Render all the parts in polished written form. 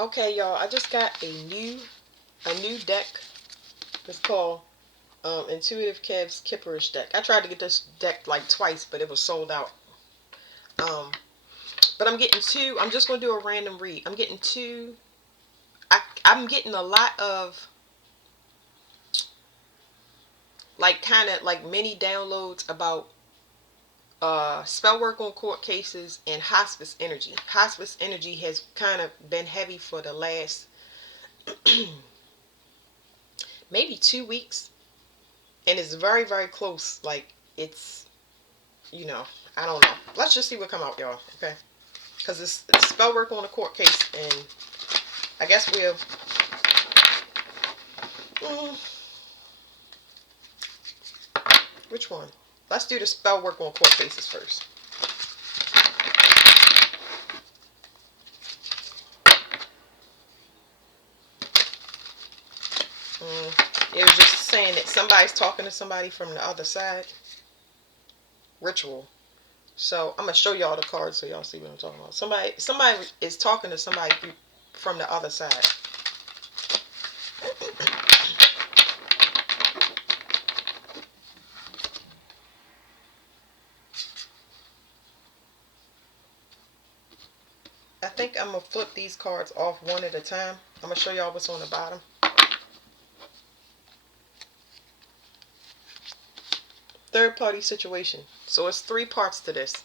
Okay, y'all, I just got a new deck. It's called Intuitive Kev's Kipperish deck. I tried to get this deck like twice, but it was sold out. Um, but I'm getting two. I'm just gonna do a random read. I'm getting two. I'm getting a lot of like kind of like mini downloads about spell work on court cases and hospice energy. Hospice energy has kind of been heavy for the last maybe 2 weeks, and it's very very close. Like it's I don't know. Let's just see what come out, y'all. Okay, because it's spell work on a court case, and I guess we'll. Mm, which one? Let's do the spell work on court cases first. It was just saying that somebody's talking to somebody from the other side. Ritual. So I'm gonna show y'all the cards so y'all see what I'm talking about. Somebody is talking to somebody from the other side. I think I'm gonna flip these cards off one at a time. I'm gonna show y'all what's on the bottom. Third party situation. So it's three parts to this.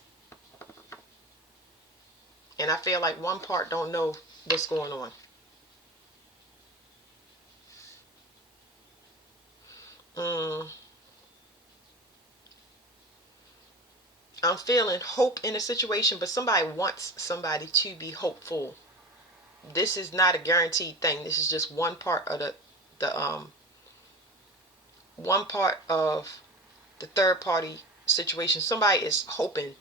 And I feel like one part don't know what's going on. I'm feeling hope in a situation, but somebody wants somebody to be hopeful. This is not a guaranteed thing. This is just one part of the one part of the third party situation. Somebody is hoping,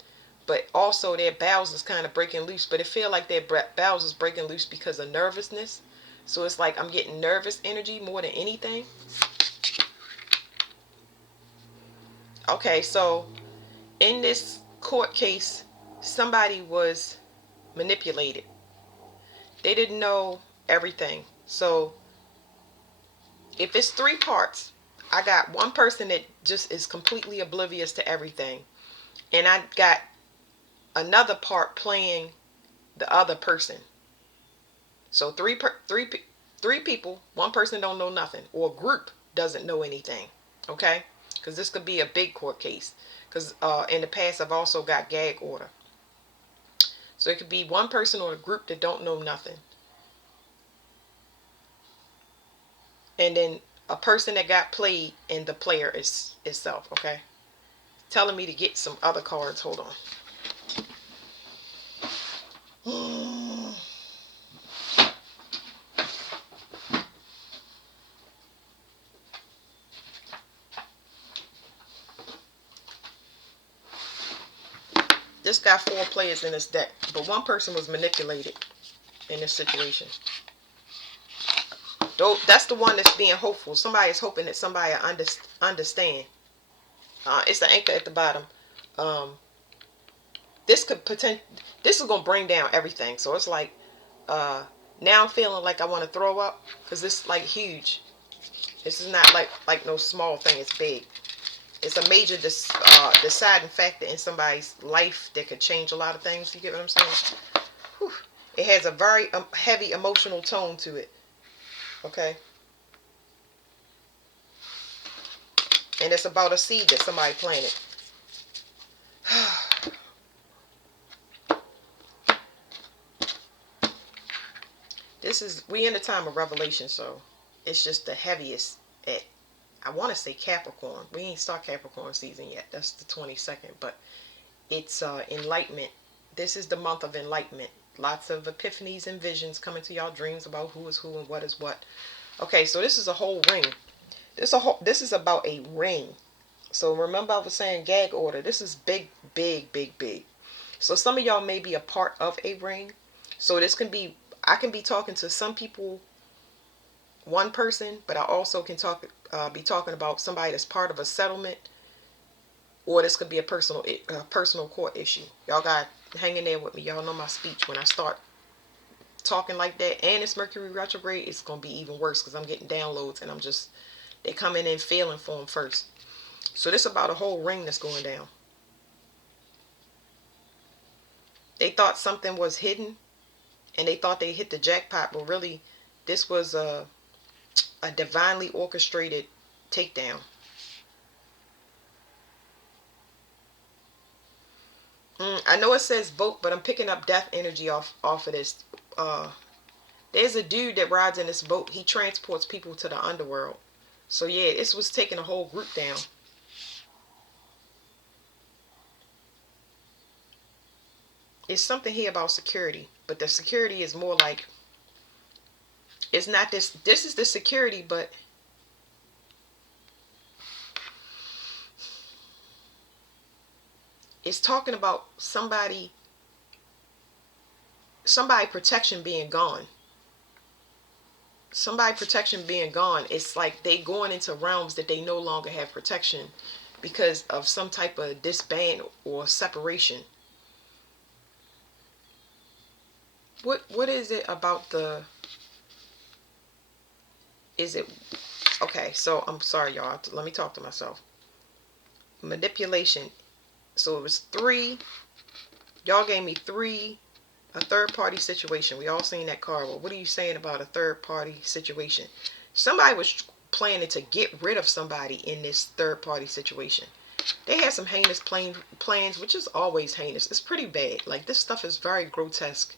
but also their bowels is kind of breaking loose. But it feel like their bowels is breaking loose because of nervousness. So it's like I'm getting nervous energy more than anything. Okay, so in this court case, somebody was manipulated. They didn't know everything. So if it's three parts, I got one person that just is completely oblivious to everything, and I got another part playing the other person. So three people, one person don't know nothing, or a group doesn't know anything. Okay, because this could be a big court case. Because in the past I've also got gag order. So it could be one person or a group that don't know nothing, and then a person that got played and the player is itself. Okay, telling me to get some other cards. Hold on. This got four players in this deck, but one person was manipulated in this situation. Though that's the one that's being hopeful. Somebody is hoping that somebody understand. It's the anchor at the bottom. Um, this could This is gonna bring down everything. So it's like now I'm feeling like I want to throw up because this like huge. This is not like no small thing. It's big. It's a major deciding factor in somebody's life that could change a lot of things. You get what I'm saying? Whew. It has a very heavy emotional tone to it. Okay? And it's about a seed that somebody planted. We in the time of revelation, so it's just the heaviest at, I want to say Capricorn. We ain't start Capricorn season yet. That's the 22nd, but it's enlightenment. This is the month of enlightenment. Lots of epiphanies and visions coming to y'all dreams about who is who and what is what. Okay, so this is a whole ring. This is about a ring. So remember I was saying gag order. This is big, big, big, big. So some of y'all may be a part of a ring. So this can be, I can be talking to some people, one person, but I also can be talking about somebody that's part of a settlement, or this could be a personal court issue. Y'all got hang in there with me. Y'all know my speech when I start talking like that, and it's Mercury retrograde, it's going to be even worse because I'm getting downloads and they coming in feeling for them first. So this about a whole ring that's going down. They thought something was hidden and they thought they hit the jackpot, but really this was a divinely orchestrated takedown. I know it says vote, but I'm picking up death energy off of this. There's a dude that rides in this boat. He transports people to the underworld. So yeah, this was taking a whole group down. It's something here about security, but the security is more like, it's not this. This is the security, but it's talking about somebody protection being gone. Somebody protection being gone. It's like they going into realms that they no longer have protection because of some type of disband or separation. What is it about the, is it, okay, so I'm sorry y'all, let me talk to myself. Manipulation. So it was 3, y'all gave me 3, a third party situation. We all seen that card. Well, what are you saying about a third party situation? Somebody was planning to get rid of somebody in this third party situation. They had some heinous plans, which is always heinous. It's pretty bad. Like, this stuff is very grotesque.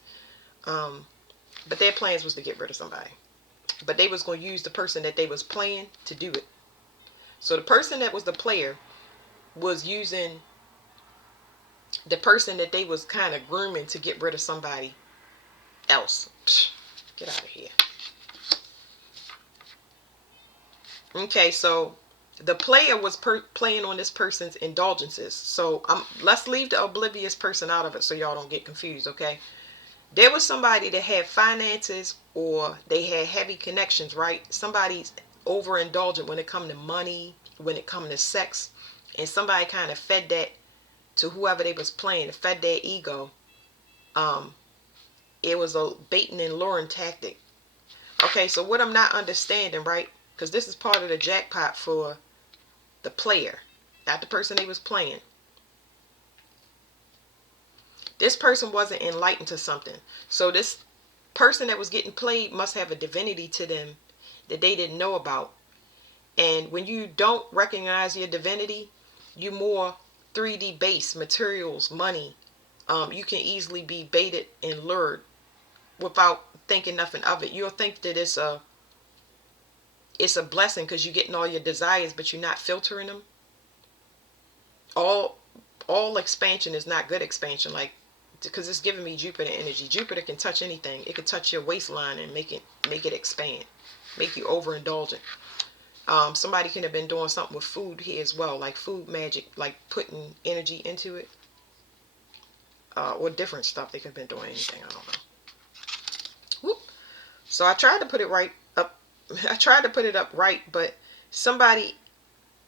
But their plans was to get rid of somebody. But they was going to use the person that they was playing to do it. So the person that was the player was using the person that they was kind of grooming to get rid of somebody else. Psh, get out of here. Okay, so the player was playing on this person's indulgences. So let's leave the oblivious person out of it so y'all don't get confused, okay? There was somebody that had finances or they had heavy connections, right? Somebody's overindulgent when it comes to money, when it comes to sex, and somebody kind of fed that to whoever they was playing, fed their ego. It was a baiting and luring tactic. Okay, so what I'm not understanding, right? Because this is part of the jackpot for the player, not the person they was playing. This person wasn't enlightened to something. So this person that was getting played must have a divinity to them that they didn't know about. And when you don't recognize your divinity, you more 3D based materials, money. You can easily be baited and lured without thinking nothing of it. You'll think that it's a blessing because you're getting all your desires, but you're not filtering them. All expansion is not good expansion. Like, because it's giving me Jupiter energy. Jupiter can touch anything. It can touch your waistline and make it expand, make you overindulgent. Somebody can have been doing something with food here as well, like food magic, like putting energy into it, or different stuff. They could have been doing anything. I don't know. Whoop. So I tried to put it right up. I tried to put it up right, but somebody,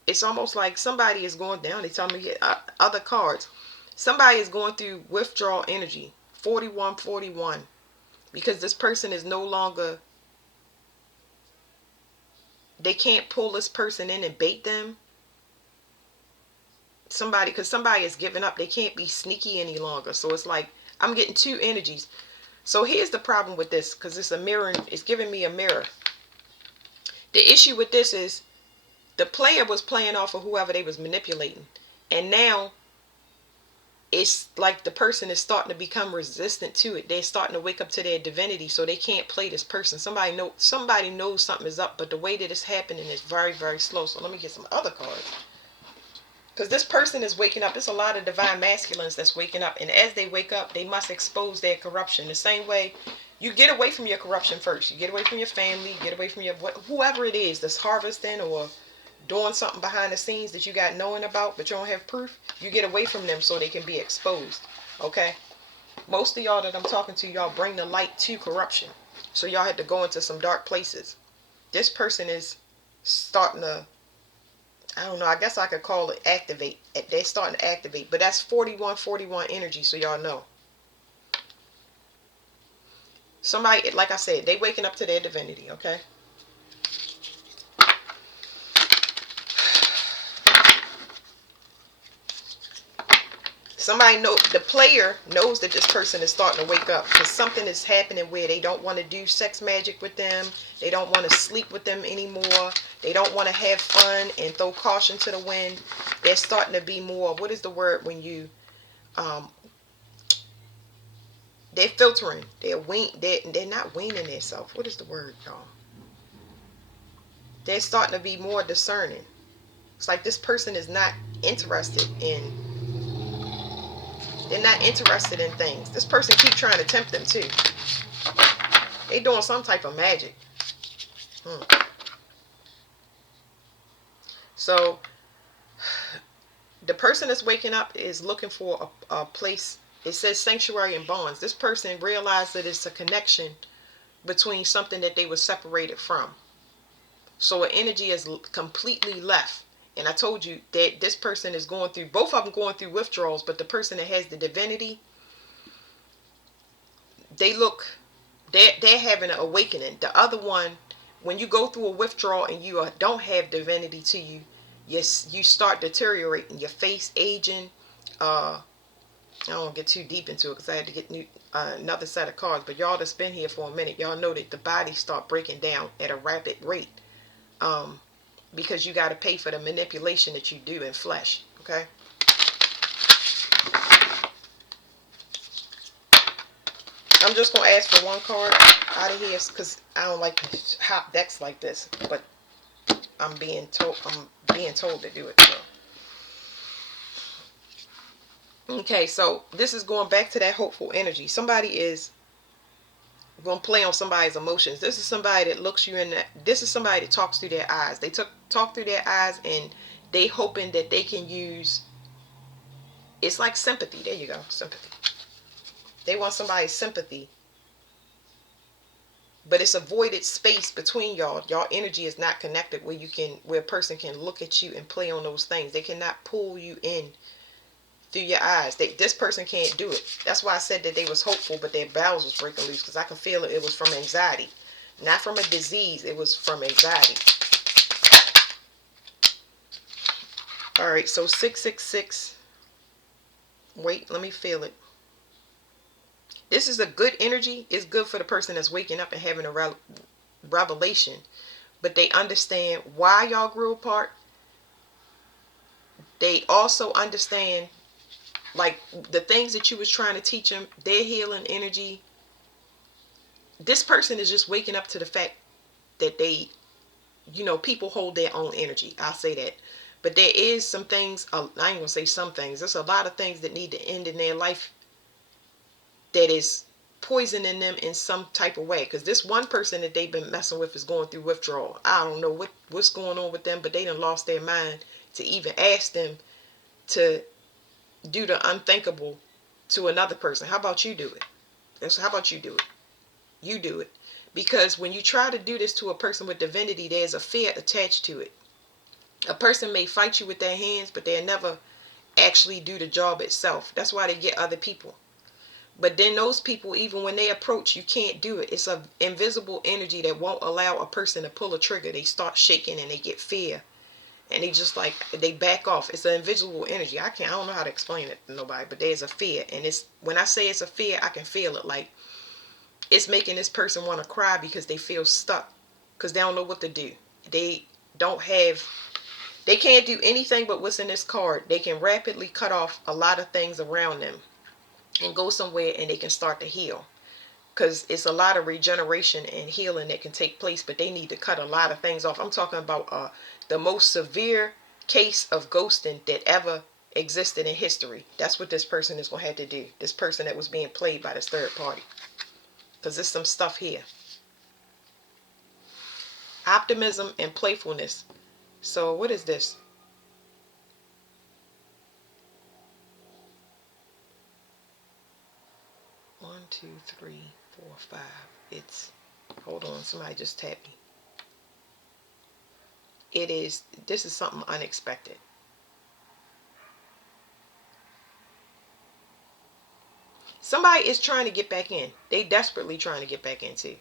it's almost like somebody is going down. They tell me other cards. Somebody is going through withdrawal energy, 4141, because this person is no longer, they can't pull this person in and bait them. Because somebody is giving up. They can't be sneaky any longer. So it's like, I'm getting 2 energies. So here's the problem with this, because it's a mirror. It's giving me a mirror. The issue with this is the player was playing off of whoever they was manipulating. And now it's like the person is starting to become resistant to it. They're starting to wake up to their divinity, so they can't play this person. Somebody knows something is up, but the way that it's happening is very, very slow. So let me get some other cards. Because this person is waking up. There's a lot of divine masculines that's waking up. And as they wake up, they must expose their corruption. The same way you get away from your corruption first. You get away from your family. You get away from whoever it is that's harvesting or doing something behind the scenes that you got knowing about, but you don't have proof. You get away from them so they can be exposed. Okay? Most of y'all that I'm talking to, y'all bring the light to corruption. So y'all had to go into some dark places. This person is starting to, I don't know, I guess I could call it activate. They're starting to activate. But that's 4141 energy, so y'all know. Somebody, like I said, they waking up to their divinity, okay? Somebody know, the player knows that this person is starting to wake up because something is happening where they don't want to do sex magic with them. They don't want to sleep with them anymore. They don't want to have fun and throw caution to the wind. They're starting to be more, what is the word when you, um, they're filtering. They're not weaning themselves. What is the word, y'all? They're starting to be more discerning. It's like this person is not interested in, they're not interested in things. This person keep trying to tempt them too. They doing some type of magic. So the person that's waking up is looking for a place. It says sanctuary and bonds. This person realized that it's a connection between something that they were separated from. So an energy is completely left. And I told you that this person is going through, both of them going through withdrawals, but the person that has the divinity, they look, they're having an awakening. The other one, when you go through a withdrawal and you don't have divinity to you, yes, you start deteriorating. Your face aging. I don't want to get too deep into it because I had to get another set of cards. But y'all that's been here for a minute, y'all know that the body start breaking down at a rapid rate. Because you got to pay for the manipulation that you do in flesh. Okay. I'm just gonna ask for one card out of here because I don't like hot decks like this, but I'm being told to do it. So. Okay, so this is going back to that hopeful energy. Somebody is gonna play on somebody's emotions. This is somebody that looks you in the, this is somebody that talks through their eyes. They talk through their eyes and they hoping that they can use, it's like sympathy. There you go, sympathy. They want somebody's sympathy. But it's a voided space between y'all. Y'all energy is not connected where a person can look at you and play on those things. They cannot pull you in through your eyes. This person can't do it. That's why I said that they was hopeful, but their bowels was breaking loose because I can feel it. It was from anxiety, not from a disease. It was from anxiety. All right, so 666. Wait, let me feel it. This is a good energy. It's good for the person that's waking up and having a revelation. But they understand why y'all grew apart. They also understand, like, the things that you was trying to teach them, their healing energy. This person is just waking up to the fact that they, people hold their own energy. I'll say that. But there is some things, I ain't going to say some things. There's a lot of things that need to end in their life that is poisoning them in some type of way. Because this one person that they've been messing with is going through withdrawal. I don't know what's going on with them, but they done lost their mind to even ask them to do the unthinkable to another person. How about you do it? How about you do it? You do it. Because when you try to do this to a person with divinity, there's a fear attached to it. A person may fight you with their hands, but they'll never actually do the job itself. That's why they get other people. But then those people, even when they approach, you can't do it. It's an invisible energy that won't allow a person to pull a trigger. They start shaking and they get fear. And they just they back off. It's an invisible energy. I don't know how to explain it to nobody, but there's a fear. And when I say it's a fear, I can feel it. Like, it's making this person want to cry because they feel stuck. Because they don't know what to do. They can't do anything but what's in this card. They can rapidly cut off a lot of things around them and go somewhere and they can start to heal. Because it's a lot of regeneration and healing that can take place, but they need to cut a lot of things off. I'm talking about the most severe case of ghosting that ever existed in history. That's what this person is going to have to do. This person that was being played by this third party. Because there's some stuff here. Optimism and playfulness. So what is this? One, two, three, four, five. It's, hold on, somebody just tapped me. This is something unexpected. Somebody is trying to get back in. They desperately trying to get back in too.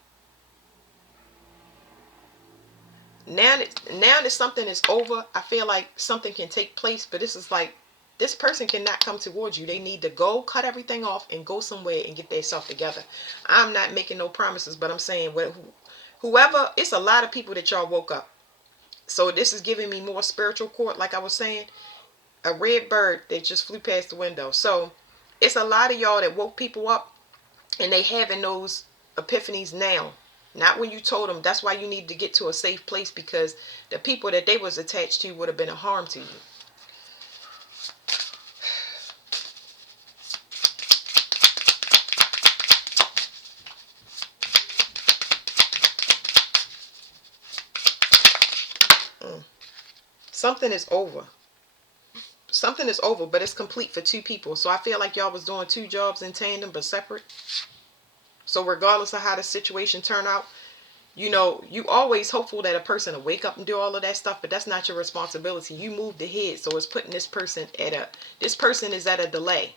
Now that something is over, I feel like something can take place, but this is like, this person cannot come towards you. They need to go cut everything off and go somewhere and get themselves together. I'm not making no promises, but I'm saying, whoever, it's a lot of people that y'all woke up. So this is giving me more spiritual court, like I was saying. A red bird that just flew past the window. So it's a lot of y'all that woke people up, and they having those epiphanies now. Not when you told them. That's why you need to get to a safe place, because the people that they was attached to would have been a harm to you. Something is over. Something is over, but it's complete for two people. So I feel like y'all was doing two jobs in tandem but separate. So regardless of how the situation turn out, you know, you always hopeful that a person will wake up and do all of that stuff, but that's not your responsibility. You moved ahead, so it's putting this person at a, this person is at a delay.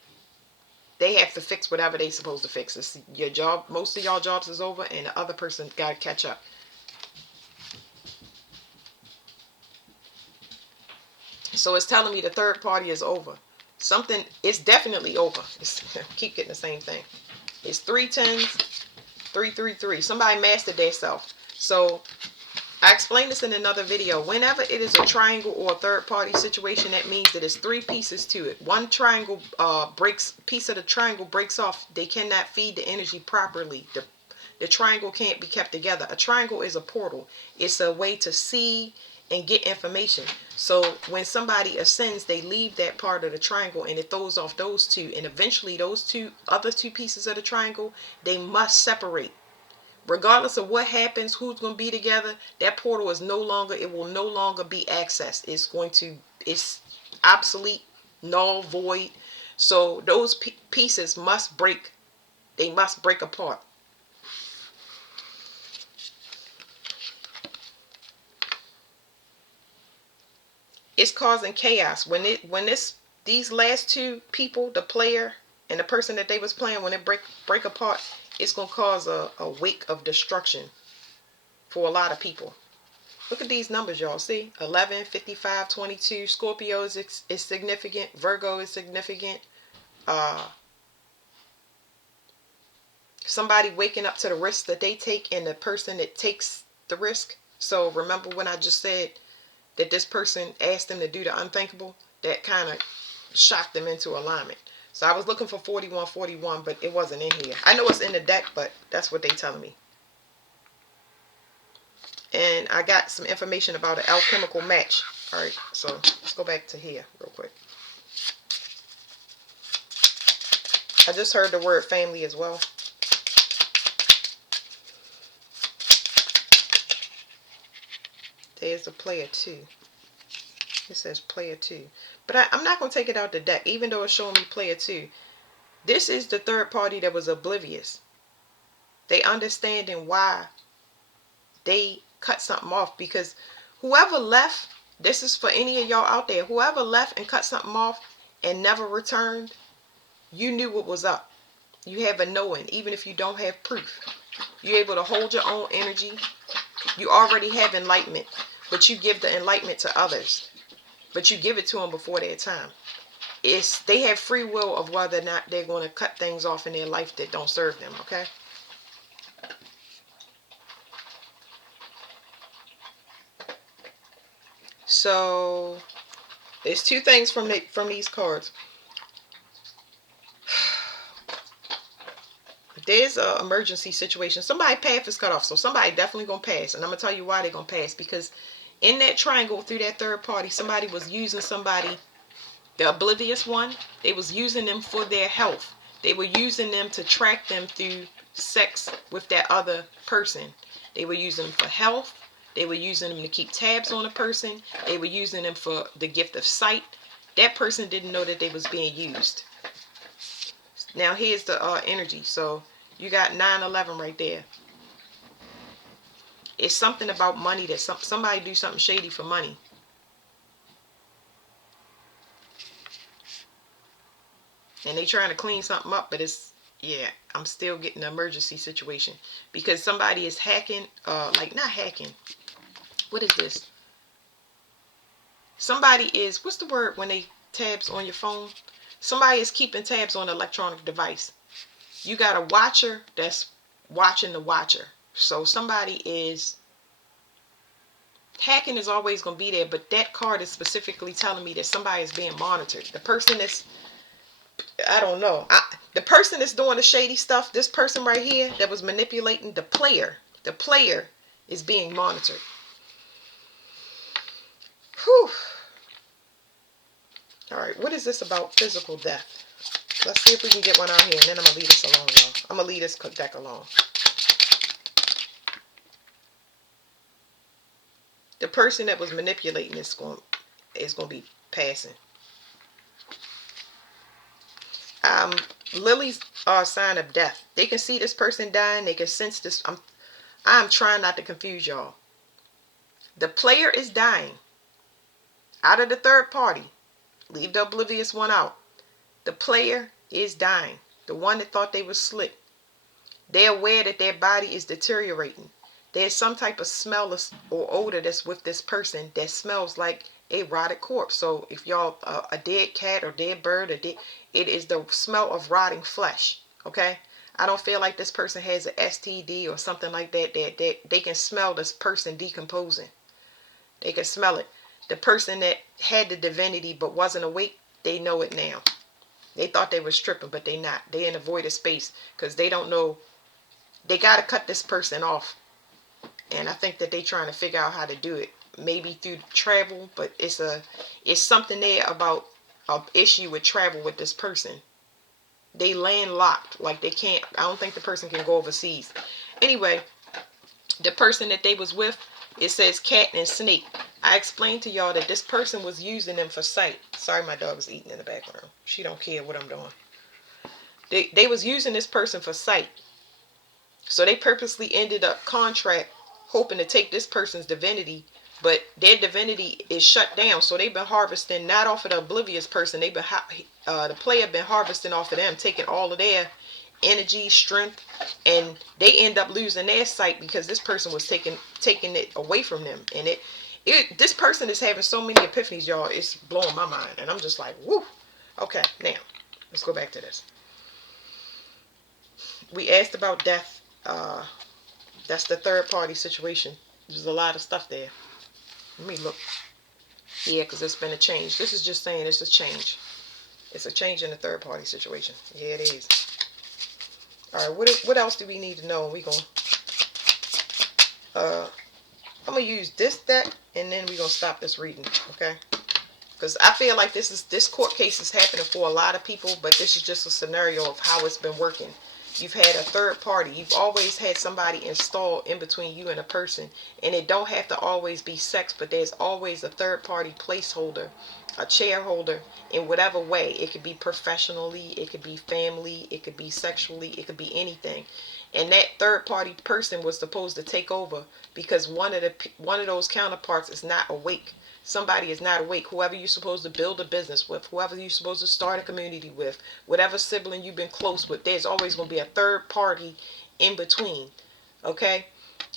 They have to fix whatever they supposed to fix. It's your job. Most of y'all jobs is over, and the other person got to catch up. So it's telling me the third party is over. Something, it's definitely over. Keep getting the same thing. It's 3 tens, 333. Somebody mastered their self. So I explained this in another video. Whenever it is a triangle or a third party situation, that means that it's 3 pieces to it. One triangle piece of the triangle breaks off. They cannot feed the energy properly. The triangle can't be kept together. A triangle is a portal. It's a way to see and get information. So when somebody ascends, they leave that part of the triangle, and it throws off those two. And eventually those other two pieces of the triangle, they must separate. Regardless of what happens, who's going to be together, that portal is no longer, it will no longer be accessed. It's obsolete, null, void. So those pieces must break. They must break apart. It's causing chaos. These last two people, the player and the person that they was playing, when it break apart, it's going to cause a wake of destruction for a lot of people. Look at these numbers, y'all. See? 11, 55, 22. Scorpio is significant. Virgo is significant. Somebody waking up to the risk that they take, and the person that takes the risk. So remember when I just said that this person asked them to do the unthinkable? That kind of shocked them into alignment. So I was looking for 4141, but it wasn't in here. I know it's in the deck, but that's what they telling me. And I got some information about an alchemical match. Alright, so let's go back to here real quick. I just heard the word family as well. There's a player 2. It says player 2. But I'm not going to take it out the deck, even though it's showing me player 2. This is the third party that was oblivious. They understanding why they cut something off, because whoever left, this is for any of y'all out there, whoever left and cut something off and never returned, you knew what was up. You have a knowing, even if you don't have proof. You're able to hold your own energy. You already have enlightenment, but you give the enlightenment to others. But you give it to them before their time. They have free will of whether or not they're going to cut things off in their life that don't serve them, okay? So there's 2 things from these cards. There's an emergency situation. Somebody's path is cut off, so somebody definitely going to pass. And I'm going to tell you why they're going to pass. Because in that triangle, through that third party, somebody was using somebody, the oblivious one. They was using them for their health. They were using them to track them through sex with that other person. They were using them for health. They were using them to keep tabs on a person. They were using them for the gift of sight. That person didn't know that they was being used. Now here's the energy. So you got 911 right there. It's something about money that somebody do something shady for money. And they trying to clean something up, but it's Yeah, I'm still getting an emergency situation because somebody is hacking, like not hacking. What is this? Somebody is, what's the word when they tabs on your phone? Somebody is keeping tabs on an electronic device. You got a watcher that's watching the watcher. So somebody is hacking is always going to be there, but that card is specifically telling me that somebody is being monitored. The person that's, I don't know. The person that's doing the shady stuff, this person right here that was manipulating the player is being monitored. Whew. All right, what is this about physical death? Let's see if we can get one out here, and then I'm going to leave this alone, y'all. I'm going to leave this deck alone. The person that was manipulating is going to be passing. Lilies are a sign of death. They can see this person dying. They can sense this. I'm trying not to confuse y'all. The player is dying. Out of the third party. Leave the oblivious one out. The player is dying. The one that thought they were slick. They're aware that their body is deteriorating. There's some type of smell or odor that's with this person that smells like a rotted corpse. So if y'all a dead cat or dead bird, it is the smell of rotting flesh. Okay, I don't feel like this person has an STD or something like that. That they can smell this person decomposing. They can smell it. The person that had the divinity but wasn't awake, they know it now. They thought they was tripping, but they not. They in a void of space because they don't know. They got to cut this person off. And I think that they trying to figure out how to do it. Maybe through travel, but it's something there about an issue with travel with this person. They landlocked. Like they can't, I don't think the person can go overseas. Anyway, the person that they was with, it says cat and snake. I explained to y'all that this person was using them for sight. Sorry, my dog is eating in the background. She don't care what I'm doing. They was using this person for sight. So they purposely ended up contract hoping to take this person's divinity, but their divinity is shut down. So they've been harvesting not off of the oblivious person. They've been the player been harvesting off of them, taking all of their energy, strength, and they end up losing their sight because this person was taking it away from them. And this person is having so many epiphanies, y'all. It's blowing my mind, and I'm just like, woo. Okay, now let's go back to this. We asked about death. That's the third party situation. There's a lot of stuff there. Let me look. Yeah, because it's been a change. This is just saying it's a change. It's a change in the third party situation. Yeah, it is. All right, what else do we need to know? I'm gonna use this deck and then we're gonna stop this reading, okay? Because I feel like this court case is happening for a lot of people, but this is just a scenario of how it's been working. You've had a third party. You've always had somebody installed in between you and a person. And it don't have to always be sex, but there's always a third party placeholder, a chair holder in whatever way. It could be professionally, it could be family, it could be sexually, it could be anything. And that third party person was supposed to take over because one of those counterparts is not awake. Somebody is not awake. Whoever you're supposed to build a business with, whoever you're supposed to start a community with, whatever sibling you've been close with, there's always going to be a third party in between. Okay?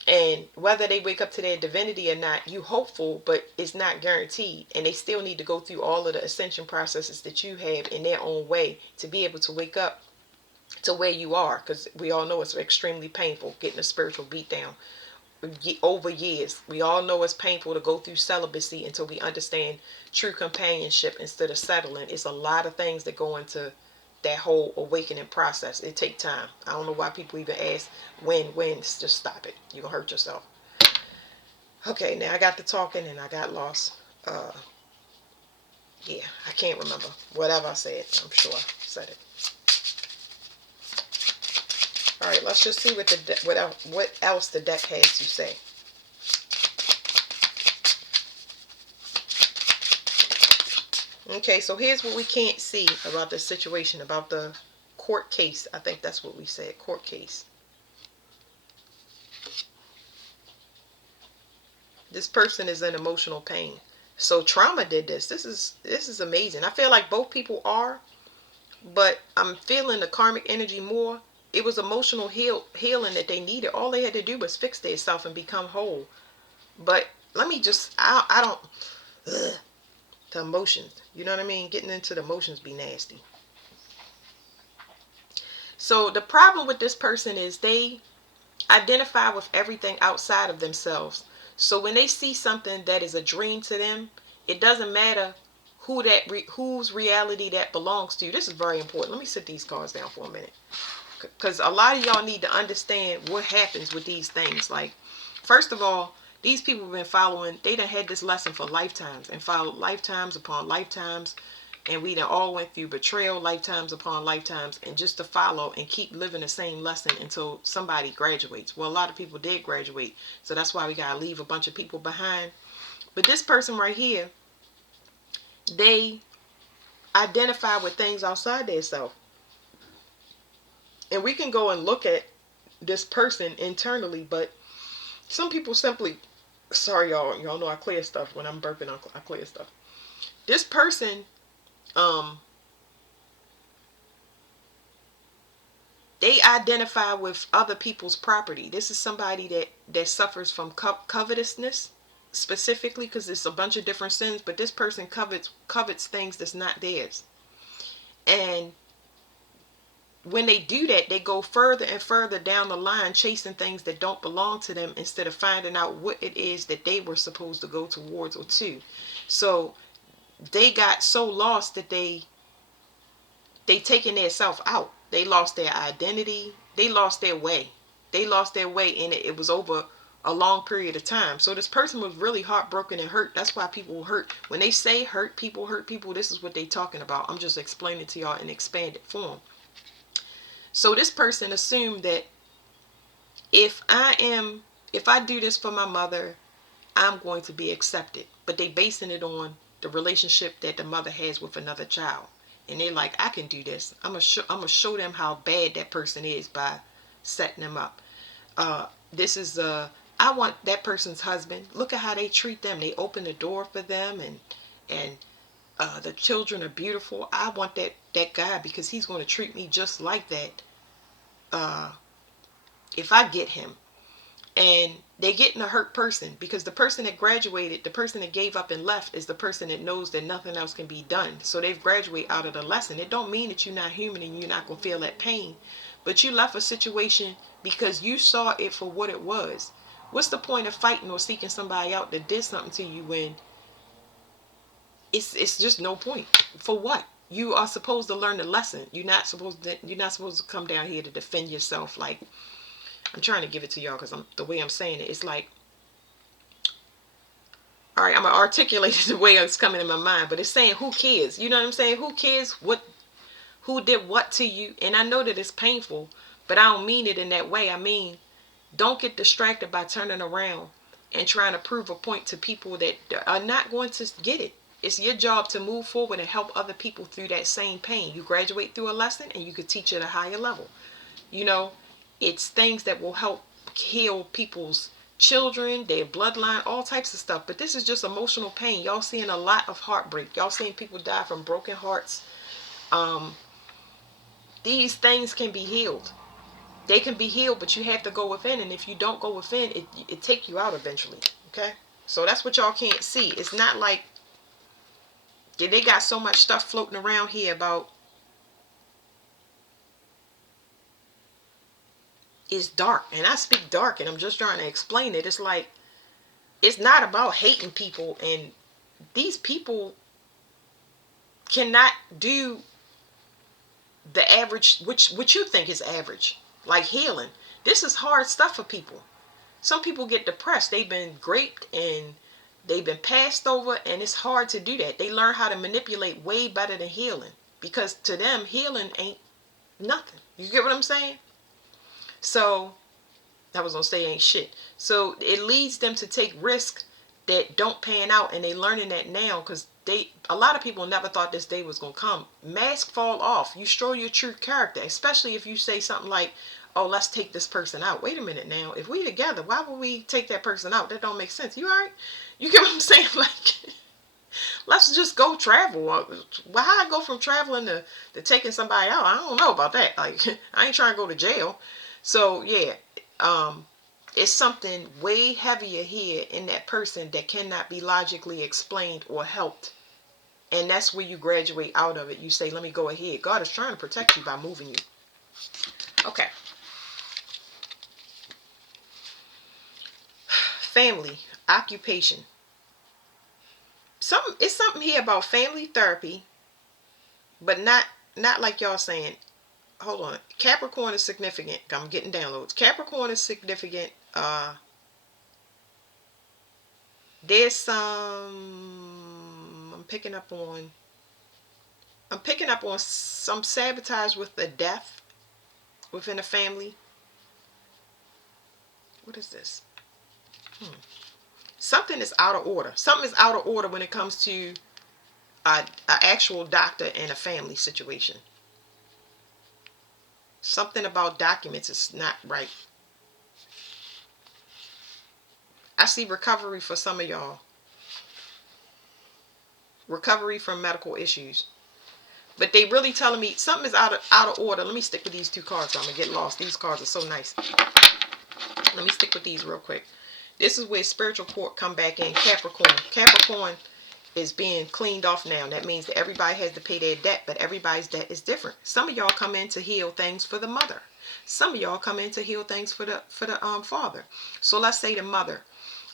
And whether they wake up to their divinity or not, you hopeful, but it's not guaranteed. And they still need to go through all of the ascension processes that you have in their own way to be able to wake up to where you are. Because we all know it's extremely painful getting a spiritual beat down over years. We all know it's painful to go through celibacy until we understand true companionship instead of settling. It's a lot of things that go into that whole awakening process. It takes time. I don't know why people even ask when. Just stop it. You're gonna hurt yourself. Okay, now I got to talking and I got lost. Yeah, I can't remember whatever I said. I'm sure I said it. All right, let's just see what else the deck has to say. Okay, so here's what we can't see about the situation, about the court case. I think that's what we said, court case. This person is in emotional pain. So trauma did this. This is amazing. I feel like both people are, but I'm feeling the karmic energy more. It was emotional healing that they needed. All they had to do was fix themselves and become whole. But let me just, I don't, ugh, the emotions. You know what I mean? Getting into the emotions be nasty. So the problem with this person is they identify with everything outside of themselves. So when they see something that is a dream to them, it doesn't matter whose reality that belongs to. This is very important. Let me sit these cards down for a minute, because a lot of y'all need to understand what happens with these things. Like, first of all, these people have been following, they done had this lesson for lifetimes and followed lifetimes upon lifetimes, and we done all went through betrayal lifetimes upon lifetimes, and just to follow and keep living the same lesson until somebody graduates. Well, a lot of people did graduate, so that's why we gotta leave a bunch of people behind. But this person right here, they identify with things outside themselves. And we can go and look at this person internally, but some people simply, sorry y'all know I clear stuff when I'm burping. I clear stuff. This person, they identify with other people's property. This is somebody that suffers from covetousness, specifically, because it's a bunch of different sins. But this person covets things that's not theirs, and when they do that, they go further and further down the line chasing things that don't belong to them, instead of finding out what it is that they were supposed to go towards or to. So they got so lost that they taken their self out. They lost their identity. They lost their way. They lost their way, and it was over a long period of time. So this person was really heartbroken and hurt. That's why people hurt. When they say hurt people, this is what they talking about. I'm just explaining to y'all in expanded form. So this person assumed that if I do this for my mother, I'm going to be accepted. But they basing it on the relationship that the mother has with another child. And they're like, I can do this. I'm gonna show them how bad that person is by setting them up. This is I want that person's husband. Look at how they treat them. They open the door for them, and the children are beautiful. I want that guy, because he's going to treat me just like that. If I get him. And they getting a hurt person, because the person that graduated, the person that gave up and left, is the person that knows that nothing else can be done. So they've graduated out of the lesson. It don't mean that you're not human and you're not going to feel that pain, but you left a situation because you saw it for what it was. What's the point of fighting or seeking somebody out that did something to you when it's just no point? For what? You are supposed to learn the lesson. You're not supposed to come down here to defend yourself. Like, I'm trying to give it to y'all, because the way I'm saying it, it's like, all right, I'm gonna articulate it the way it's coming in my mind, but it's saying, who cares? You know what I'm saying? Who cares who did what to you? And I know that it's painful, but I don't mean it in that way. I mean, don't get distracted by turning around and trying to prove a point to people that are not going to get it. It's your job to move forward and help other people through that same pain. You graduate through a lesson and you could teach at a higher level. You know, it's things that will help heal people's children, their bloodline, all types of stuff. But this is just emotional pain. Y'all seeing a lot of heartbreak. Y'all seeing people die from broken hearts. These things can be healed. They can be healed, but you have to go within. And if you don't go within, it take you out eventually. Okay? So that's what y'all can't see. It's not like they got so much stuff floating around here about it's dark. And I speak dark, and I'm just trying to explain it. It's like, it's not about hating people, and these people cannot do the average, which you think is average, like healing. This is hard stuff for people. Some people get depressed. They've been raped and they've been passed over, and it's hard to do that. They learn how to manipulate way better than healing, because to them healing ain't nothing. You get what I'm saying? So I was gonna say ain't shit. So it leads them to take risks that don't pan out, and they learning that now, because a lot of people never thought this day was gonna come. Masks fall off. You show your true character, especially if you say something like, "Oh, let's take this person out." Wait a minute now. If we together, why would we take that person out? That don't make sense. You alright? You get what I'm saying? let's just go travel. Well, how I go from traveling to taking somebody out, I don't know about that. Like, I ain't trying to go to jail. So yeah, it's something way heavier here in that person that cannot be logically explained or helped. And that's where you graduate out of it. You say, let me go ahead. God is trying to protect you by moving you. Okay. Family, occupation. It's something here about family therapy, but not like y'all saying. Hold on. Capricorn is significant. I'm getting downloads. Capricorn is significant. There's some I'm picking up on some sabotage with the death within a family. What is this? Something is out of order. Something is out of order when it comes to an actual doctor and a family situation. Something about documents is not right. I see recovery for some of y'all. Recovery from medical issues. But they really telling me something is out of order. Let me stick with these two cards. I'm going to get lost. These cards are so nice. Let me stick with these real quick. This is where spiritual court come back in. Capricorn. Capricorn is being cleaned off now. That means that everybody has to pay their debt, but everybody's debt is different. Some of y'all come in to heal things for the mother. Some of y'all come in to heal things for the father. So let's say the mother.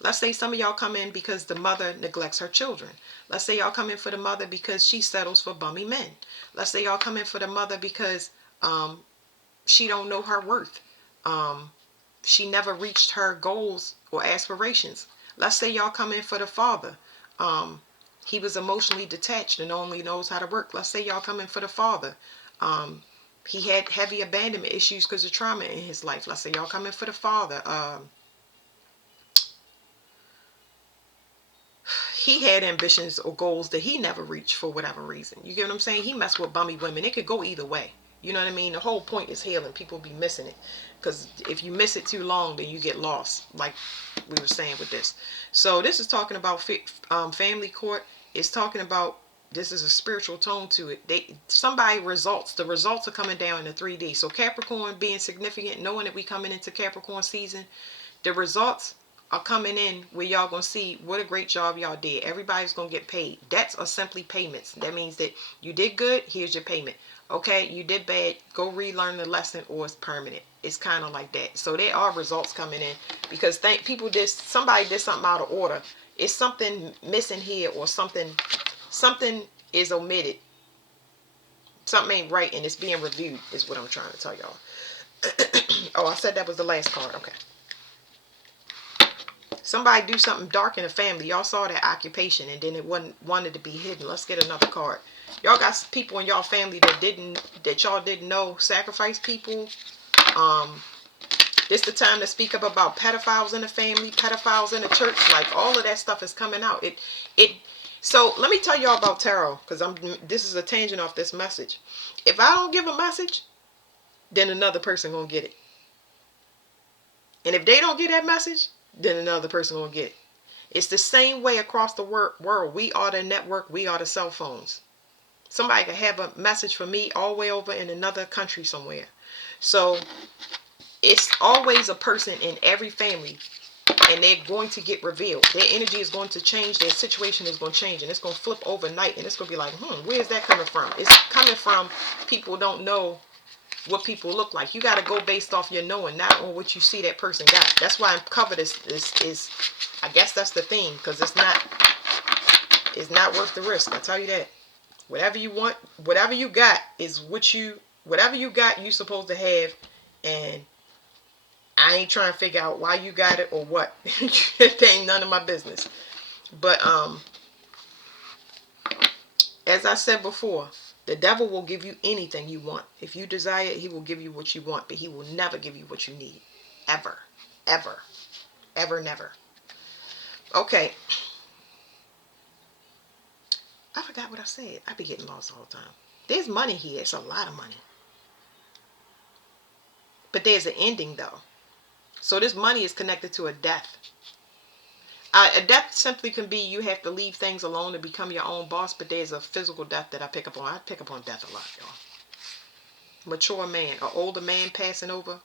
Let's say some of y'all come in because the mother neglects her children. Let's say y'all come in for the mother because she settles for bummy men. Let's say y'all come in for the mother because she don't know her worth. She never reached her goals or aspirations. Let's say y'all come in for the father. He was emotionally detached and only knows how to work. Let's say y'all come in for the father. He had heavy abandonment issues because of trauma in his life. Let's say y'all come in for the father. He had ambitions or goals that he never reached for whatever reason. You get what I'm saying? He messed with bummy women. It could go either way. You know what I mean? The whole point is healing. People be missing it. Because if you miss it too long, then you get lost. Like we were saying with this. So this is talking about family court. It's talking about, this is a spiritual tone to it. The results are coming down in the 3D. So Capricorn being significant, knowing that we coming into Capricorn season, the results are coming in where y'all gonna see what a great job y'all did. Everybody's gonna get paid. Debts are simply payments. That means that you did good, here's your payment. Okay, you did bad, go relearn the lesson, or it's permanent. It's kind of like that. So there are results coming in because somebody did something out of order. It's something missing here, or something is omitted. Something ain't right, and it's being reviewed is what I'm trying to tell y'all. Oh, I said that was the last card. Okay. Somebody do something dark in the family. Y'all saw that occupation, and then it wanted to be hidden. Let's get another card. Y'all got people in y'all family that y'all didn't know sacrifice people. This the time to speak up about pedophiles in the family, pedophiles in the church. Like, all of that stuff is coming out. So let me tell y'all about tarot, because this is a tangent off this message. If I don't give a message, then another person gonna get it. And if they don't get that message, then another person gonna get it. It's the same way across the world. We are the network. We are the cell phones. Somebody could have a message for me all the way over in another country somewhere. So it's always a person in every family, and they're going to get revealed. Their energy is going to change. Their situation is going to change, and it's going to flip overnight, and it's going to be like, where's that coming from? It's coming from people don't know what people look like. You got to go based off your knowing, not on what you see that person got. That's why I'm covered is I guess that's the theme, because it's not worth the risk. I tell you that. Whatever you want, whatever you got is whatever you got, you supposed to have, and I ain't trying to figure out why you got it or what. It ain't none of my business. But as I said before, the devil will give you anything you want. If you desire it, he will give you what you want, but he will never give you what you need. Ever. Ever. Ever, never. Okay. I forgot what I said. I be getting lost all the time. There's money here. It's a lot of money. But there's an ending, though. So this money is connected to a death. A death simply can be you have to leave things alone to become your own boss, but there's a physical death that I pick up on. I pick up on death a lot, y'all. Mature man, an older man passing over.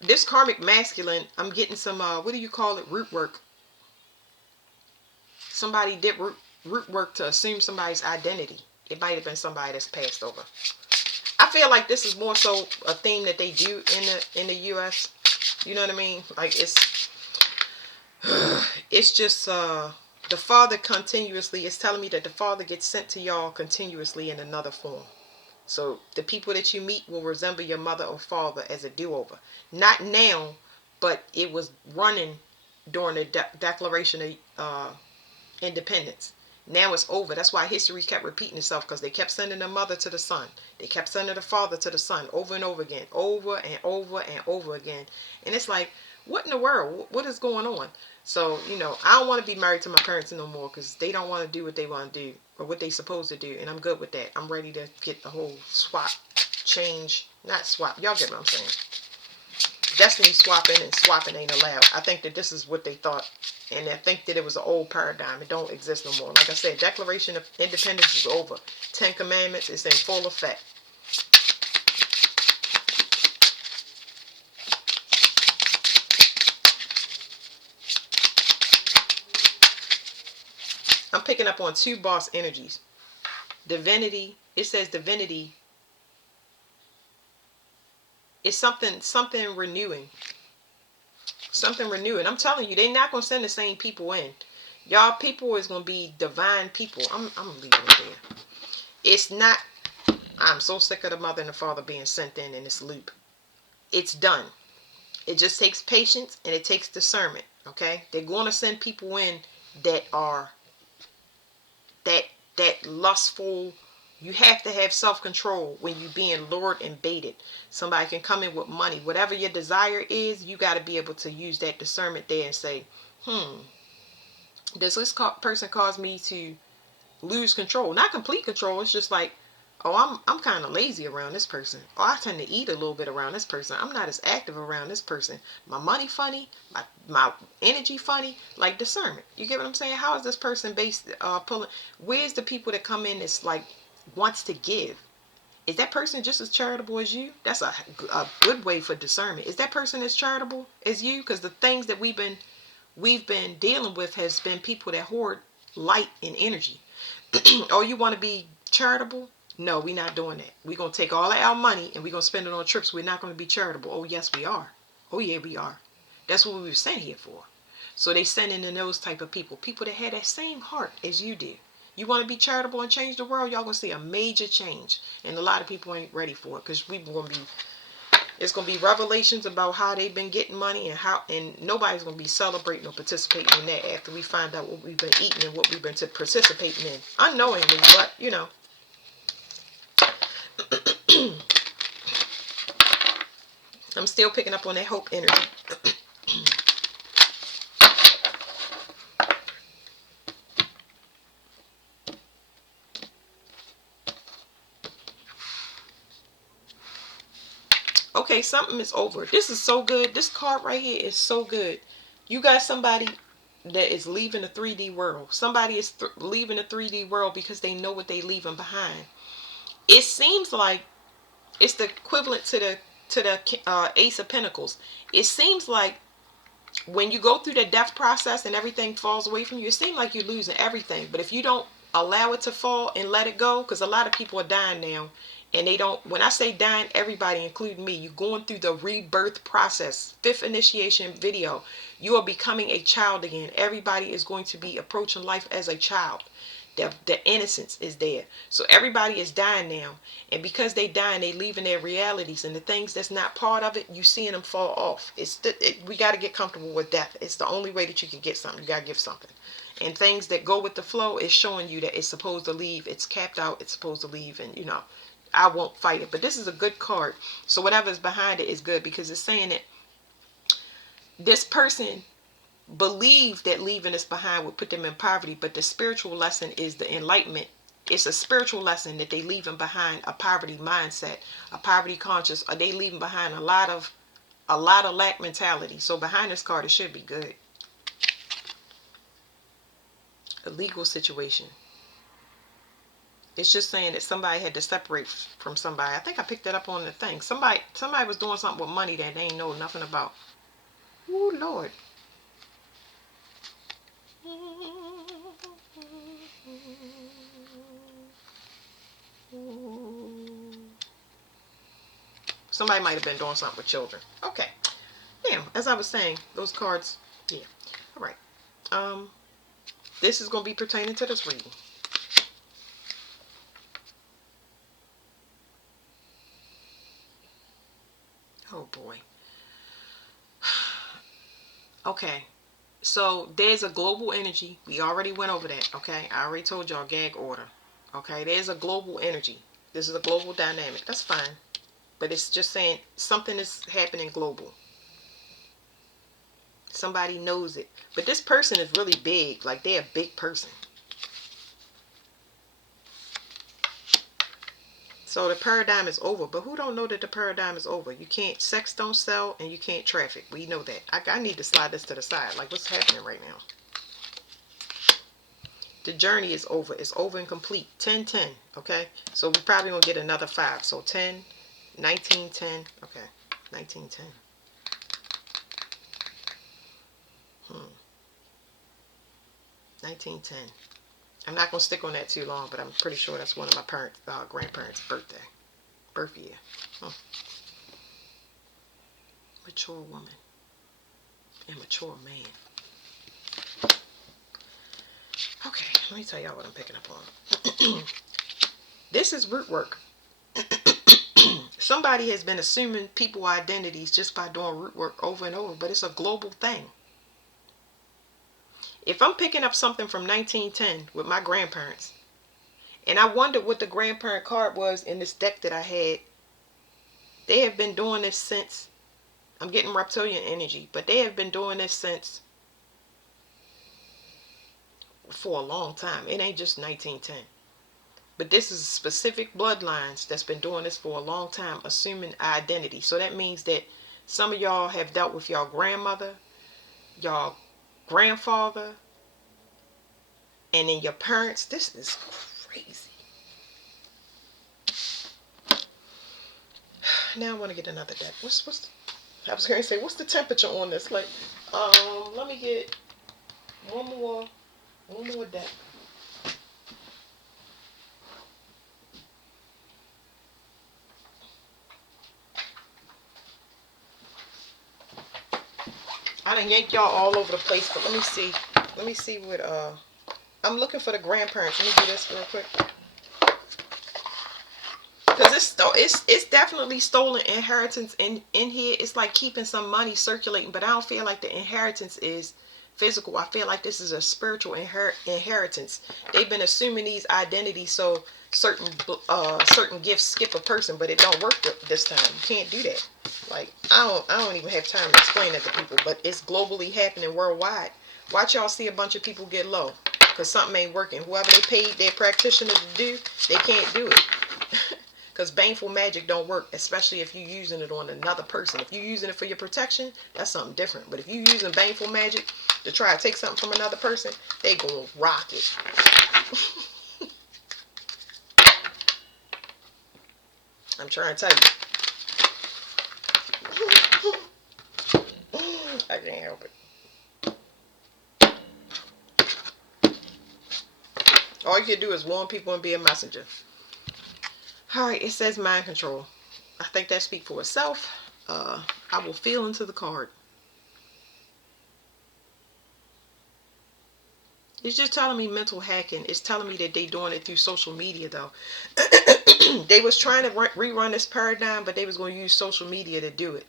This karmic masculine, I'm getting some, what do you call it, root work. Somebody did root work to assume somebody's identity. It might have been somebody that's passed over. I feel like this is more so a theme that they do in the U.S. You know what I mean? Like it's just the father continuously is telling me that the father gets sent to y'all continuously in another form. So the people that you meet will resemble your mother or father as a do-over. Not now, but it was running during the Declaration of Independence. Now it's over. That's why history kept repeating itself, because they kept sending the mother to the son. They kept sending the father to the son over and over again, over and over and over again. And it's like, what in the world? What is going on? So, I don't want to be married to my parents no more, because they don't want to do what they want to do or what they supposed to do. And I'm good with that. I'm ready to get the whole swap, change, not swap. Y'all get what I'm saying? Destiny swapping and swapping ain't allowed. I think that this is what they thought. And I think that it was an old paradigm. It don't exist no more. Like I said, Declaration of Independence is over. 10 Commandments is in full effect. I'm picking up on two boss energies. Divinity. It says divinity is something renewing. Something renewing. I'm telling you, they're not going to send the same people in. Y'all people is going to be divine people. I'm leaving it there. It's not. I'm so sick of the mother and the father being sent in this loop. It's done. It just takes patience and it takes discernment. Okay? They're going to send people in that are that lustful. You have to have self-control when you're being lured and baited. Somebody can come in with money. Whatever your desire is, you got to be able to use that discernment there and say, does this person cause me to lose control? Not complete control. It's just like, oh, I'm kind of lazy around this person. Oh, I tend to eat a little bit around this person. I'm not as active around this person. My money funny. My energy funny. Like discernment. You get what I'm saying? How is this person based pulling? Where's the people that come in that's like wants to give? Is that person just as charitable as you? That's a good way for discernment. Is that person as charitable as you? Because the things that we've been dealing with has been people that hoard light and energy. Oh, you want to be charitable? No, we're not doing that. We're going to take all of our money and we're going to spend it on trips. We're not going to be charitable. Oh, yes, we are. Oh, yeah, we are. That's what we were sent here for. So they sending in those type of people. People that had that same heart as you do. You want to be charitable and change the world? Y'all going to see a major change. And a lot of people ain't ready for it, because it's going to be revelations about how they've been getting money and nobody's going to be celebrating or participating in that after we find out what we've been eating and what we've been participating in. Unknowingly, but, I'm still picking up on that hope energy. Okay, something is over. This is so good. This card right here is so good. You got somebody that is leaving the 3D world. Somebody is leaving the 3D world because they know what they're leaving behind. It seems like it's the equivalent to the Ace of Pentacles. It seems like when you go through the death process and everything falls away from you, it seems like you're losing everything. But if you don't allow it to fall and let it go, because a lot of people are dying now, and they don't, when I say dying, everybody, including me, you're going through the rebirth process. Fifth initiation video. You are becoming a child again. Everybody is going to be approaching life as a child. The innocence is there. So everybody is dying now. And because they dying, they leaving their realities. And the things that's not part of it, you seeing them fall off. We got to get comfortable with death. It's the only way that you can get something. You got to give something. And things that go with the flow is showing you that it's supposed to leave. It's capped out. It's supposed to leave. And, I won't fight it. But this is a good card. So whatever is behind it is good, because it's saying that this person believe that leaving us behind would put them in poverty, but the spiritual lesson is the enlightenment. It's a spiritual lesson that they leaving behind a poverty mindset, a poverty conscious, or they leaving behind a lot of a lot of lack mentality. So behind this card, it should be good. A legal situation. It's just saying that somebody had to separate from somebody. I think I picked that up on the thing. Somebody was doing something with money that they ain't know nothing about. Ooh, Lord. Somebody might have been doing something with children. Okay. Now, as I was saying, those cards, yeah. All right. This is going to be pertaining to this reading. Oh, boy. Okay. So, there's a global energy. We already went over that, okay? I already told y'all gag order. Okay? There's a global energy. This is a global dynamic. That's fine. But it's just saying something is happening global. Somebody knows it. But this person is really big. Like, they're a big person. So the paradigm is over. But who don't know that the paradigm is over? You can't, sex don't sell, and you can't traffic. We know that. I need to slide this to the side. Like, what's happening right now? The journey is over. It's over and complete. 10-10. Okay? So we're probably going to get another 5. So 10, 19, 10. Okay. 19, 10. 1910. I'm not going to stick on that too long, but I'm pretty sure that's one of my grandparents' birth year. Mature woman. And mature man. Okay, let me tell y'all what I'm picking up on. This is root work. Somebody has been assuming people identities just by doing root work over and over, but it's a global thing. If I'm picking up something from 1910 with my grandparents, and I wondered what the grandparent card was in this deck that I had, they have been doing this since, I'm getting reptilian energy, but they have been doing this since, for a long time. It ain't just 1910. But this is specific bloodlines that's been doing this for a long time, assuming identity. So that means that some of y'all have dealt with y'all grandmother, y'all grandfather, and then your parents. This is crazy. Now I want to get another deck. I was going to say, what's the temperature on this? Like, let me get one more deck. I done yanked y'all all over the place, but let me see. Let me see what, I'm looking for the grandparents. Let me do this real quick. Because it's definitely stolen inheritance in here. It's like keeping some money circulating, but I don't feel like the inheritance is physical. I feel like this is a spiritual inheritance. They've been assuming these identities so certain gifts skip a person, but it don't work this time. You can't do that. Like, I don't even have time to explain that to people, but it's globally happening worldwide. Watch y'all see a bunch of people get low because something ain't working. Whoever they paid their practitioner to do, they can't do it. Because baneful magic don't work, especially if you're using it on another person. If you're using it for your protection, that's something different. But if you're using baneful magic to try to take something from another person, they gonna rock it. I'm trying to tell you. I can't help it. All you can do is warn people and be a messenger. Alright, it says mind control. I think that speaks for itself. I will feel into the card. It's just telling me mental hacking. It's telling me that they doing it through social media, though. They was trying to rerun this paradigm, but they was going to use social media to do it.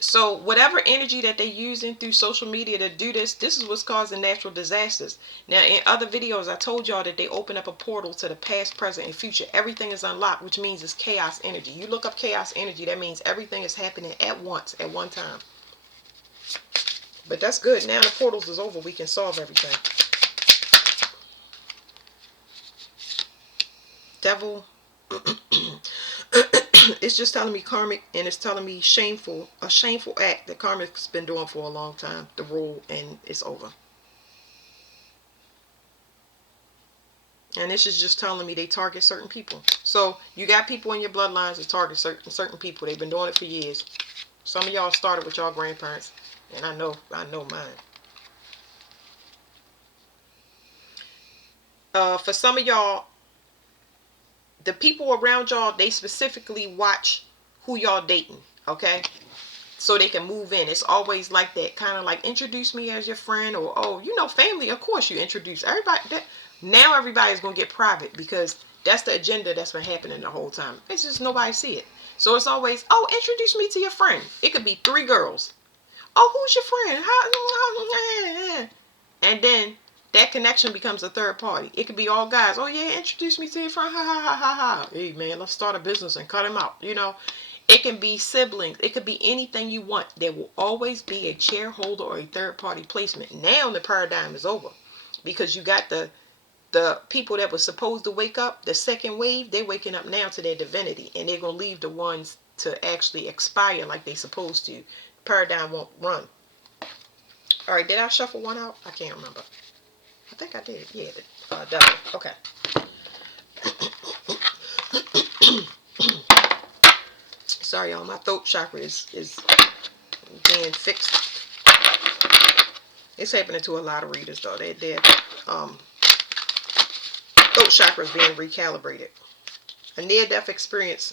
So whatever energy that they're using through social media to do this is what's causing natural disasters. Now, in other videos, I told y'all that they open up a portal to the past, present, and future. Everything is unlocked, which means it's chaos energy. You look up chaos energy, that means everything is happening at once, at one time. But that's good. Now the portals is over. We can solve everything. Devil. It's just telling me karmic, and it's telling me shameful, a shameful act that karmic's been doing for a long time, the rule, and it's over. And this is just telling me they target certain people. So you got people in your bloodlines that target certain people. They've been doing it for years. Some of y'all started with y'all grandparents, and I know mine. For some of y'all, the people around y'all, they specifically watch who y'all dating, okay? So they can move in. It's always like that, kind of like introduce me as your friend, or oh, family. Of course, you introduce everybody. Now everybody's gonna get private because that's the agenda that's been happening the whole time. It's just nobody see it. So it's always, oh, introduce me to your friend. It could be 3 girls. Oh, who's your friend? And then that connection becomes a third party. It could be all guys. Oh yeah, introduce me to your friend. Ha ha ha ha ha. Hey man, let's start a business and cut him out. It can be siblings. It could be anything you want. There will always be a shareholder or a third party placement. Now the paradigm is over because you got the people that were supposed to wake up, the second wave, they're waking up now to their divinity, and they're going to leave the ones to actually expire like they're supposed to. Paradigm won't run. All right, did I shuffle one out? I can't remember. I think I did. Yeah, devil. Okay. Sorry, y'all. My throat chakra is being fixed. It's happening to a lot of readers, though. Their throat chakra is being recalibrated. A near-death experience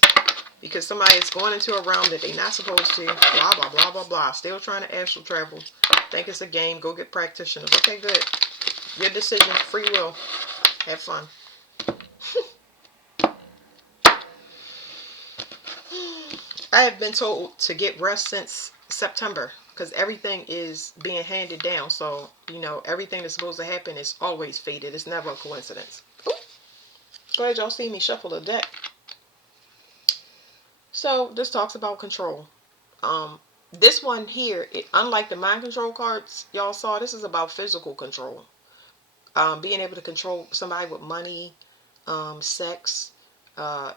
because somebody is going into a realm that they're not supposed to. Blah, blah, blah, blah, blah. Still trying to astral travel. Think it's a game. Go get practitioners. Okay, good. Your decision. Free will. Have fun. I have been told to get rest since September because everything is being handed down. So, everything that's supposed to happen is always fated. It's never a coincidence. Ooh. Glad y'all see me shuffle the deck. So, this talks about control. This one here, unlike the mind control cards y'all saw, this is about physical control. Being able to control somebody with money, sex,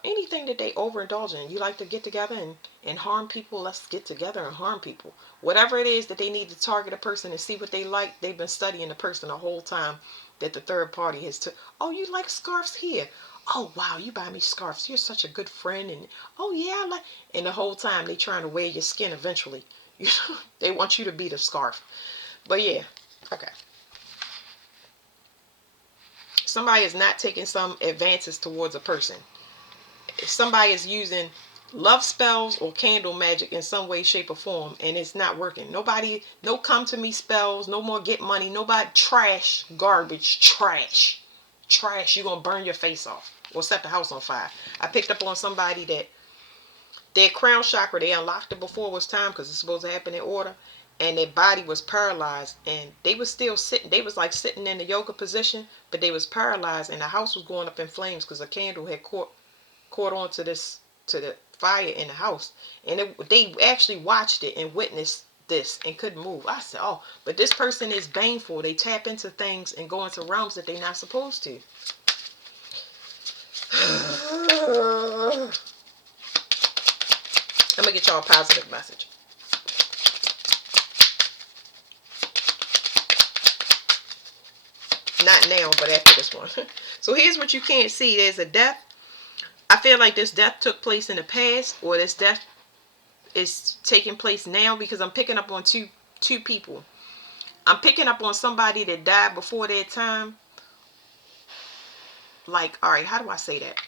anything that they overindulge in. You like to get together and harm people, let's get together and harm people. Whatever it is that they need to target a person and see what they like, they've been studying the person the whole time that the third party has oh, you like scarves here. Oh, wow, you buy me scarves. You're such a good friend. And, oh, yeah, I like... And the whole time they trying to wear your skin eventually. They want you to be the scarf. But, yeah, okay. Somebody is not taking some advances towards a person. If somebody is using love spells or candle magic in some way, shape, or form, and it's not working. Nobody, no come to me spells, no more get money, nobody, trash, garbage, trash. You're going to burn your face off or set the house on fire. I picked up on somebody that their crown chakra, they unlocked it before it was time because it's supposed to happen in order, and their body was paralyzed, and they was still sitting. They was like sitting in the yoga position, but they was paralyzed, and the house was going up in flames because a candle had caught on to the fire in the house, and they actually watched it and witnessed this and couldn't move. I said, oh, but this person is baneful. They tap into things and go into realms that they're not supposed to. I'm gonna get y'all a positive message. Not now, but after this one. So here's what you can't see. There's a death. I feel like this death took place in the past, or this death is taking place now, because I'm picking up on two people. I'm picking up on somebody that died before their time. Like, all right, how do I say that?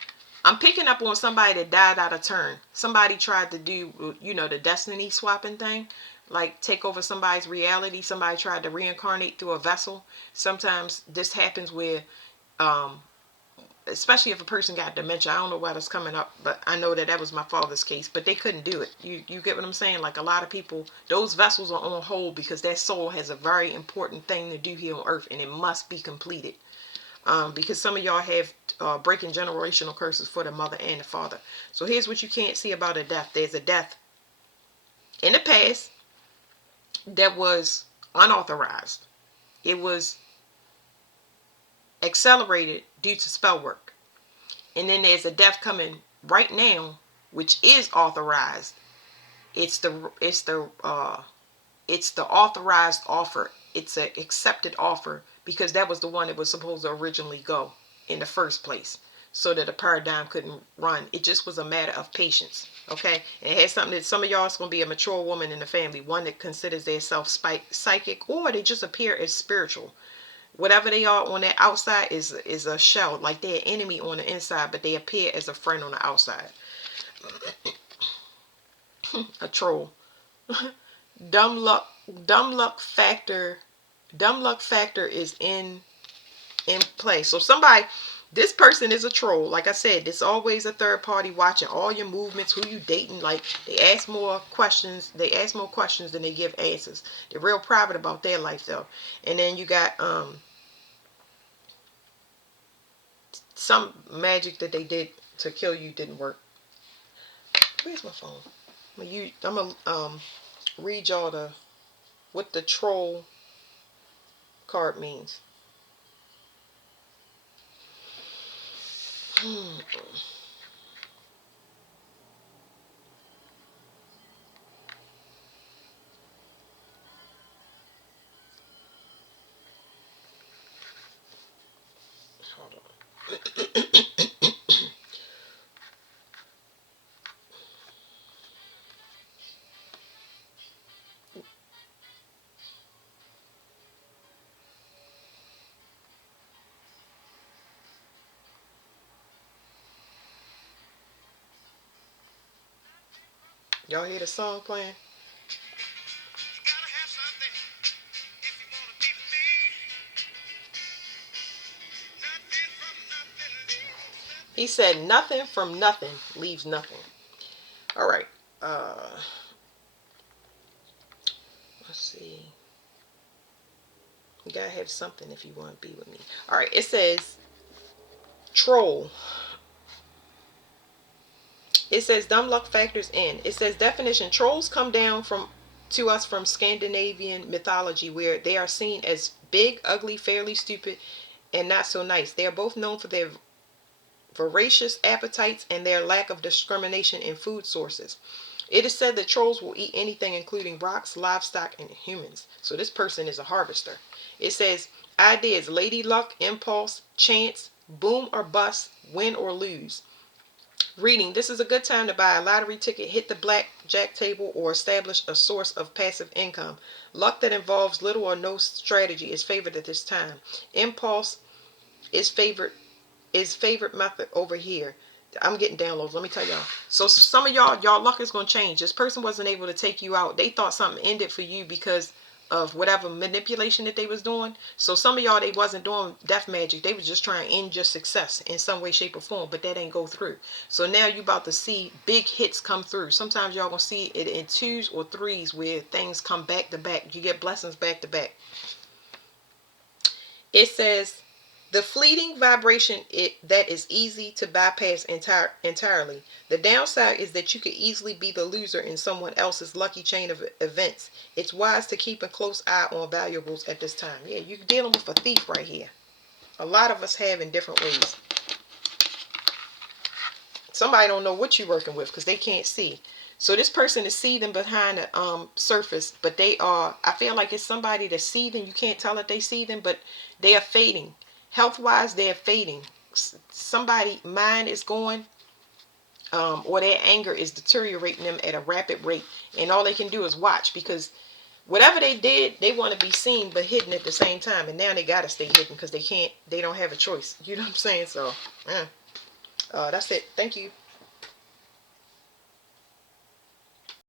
I'm picking up on somebody that died out of turn. Somebody tried to do, the destiny swapping thing. Like, take over somebody's reality. Somebody tried to reincarnate through a vessel. Sometimes this happens where, especially if a person got dementia. I don't know why that's coming up, but I know that was my father's case. But they couldn't do it. You get what I'm saying? Like, a lot of people, those vessels are on hold because that soul has a very important thing to do here on earth, and it must be completed. Because some of y'all have breaking generational curses for the mother and the father. So here's what you can't see about a death. There's a death in the past that was unauthorized. It was accelerated due to spell work. And then there's a death coming right now which is authorized. It's the authorized offer. It's an accepted offer because that was the one that was supposed to originally go in the first place, so that the paradigm couldn't run. It just was a matter of patience. Okay, and it has something that some of y'all is going to be a mature woman in the family, one that considers themselves psychic, or they just appear as spiritual. Whatever they are on the outside is a shell, like they're an enemy on the inside, but they appear as a friend on the outside. A troll. dumb luck dumb luck factor is in play. So this person is a troll. Like I said, there's always a third party watching all your movements, who you dating. Like, they ask more questions than they give answers. They're real private about their life though. And then you got some magic that they did to kill you didn't work. Where's my phone? I'm gonna read y'all what the troll card means. Hold on. Y'all hear the song playing? He said nothing from nothing leaves nothing. All right. Let's see. You gotta have something if you want to be with me. All right. It says troll. It says dumb luck factors in. It says definition: trolls come down to us from Scandinavian mythology, where they are seen as big, ugly, fairly stupid, and not so nice. They are both known for their voracious appetites and their lack of discrimination in food sources. It is said that trolls will eat anything, including rocks, livestock, and humans. So this person is a harvester. It says ideas: lady luck, impulse, chance, boom or bust, win or lose. Reading: this is a good time to buy a lottery ticket, hit the blackjack table, or establish a source of passive income. Luck that involves little or no strategy is favored at this time. Impulse is favorite method over here. I'm getting downloads. Let me tell y'all. So some of y'all luck is going to change. This person wasn't able to take you out. They thought something ended for you because of whatever manipulation that they was doing. So some of y'all, they wasn't doing death magic. They was just trying to end your success in some way, shape, or form. But that ain't go through. So now you about to see big hits come through. Sometimes y'all going to see it in 2s or 3s where things come back to back. You get blessings back to back. It says the fleeting vibration that is easy to bypass entirely. The downside is that you could easily be the loser in someone else's lucky chain of events. It's wise to keep a close eye on valuables at this time. Yeah, you're dealing with a thief right here. A lot of us have in different ways. Somebody don't know what you're working with because they can't see. So this person is seething behind the surface, but they are, I feel like it's somebody that's seething. You can't tell that they seething, but they are fading. Health-wise, they're fading. Somebody mind is going, or their anger is deteriorating them at a rapid rate. And all they can do is watch, because whatever they did, they want to be seen but hidden at the same time. And now they got to stay hidden because they don't have a choice. You know what I'm saying? So, that's it. Thank you.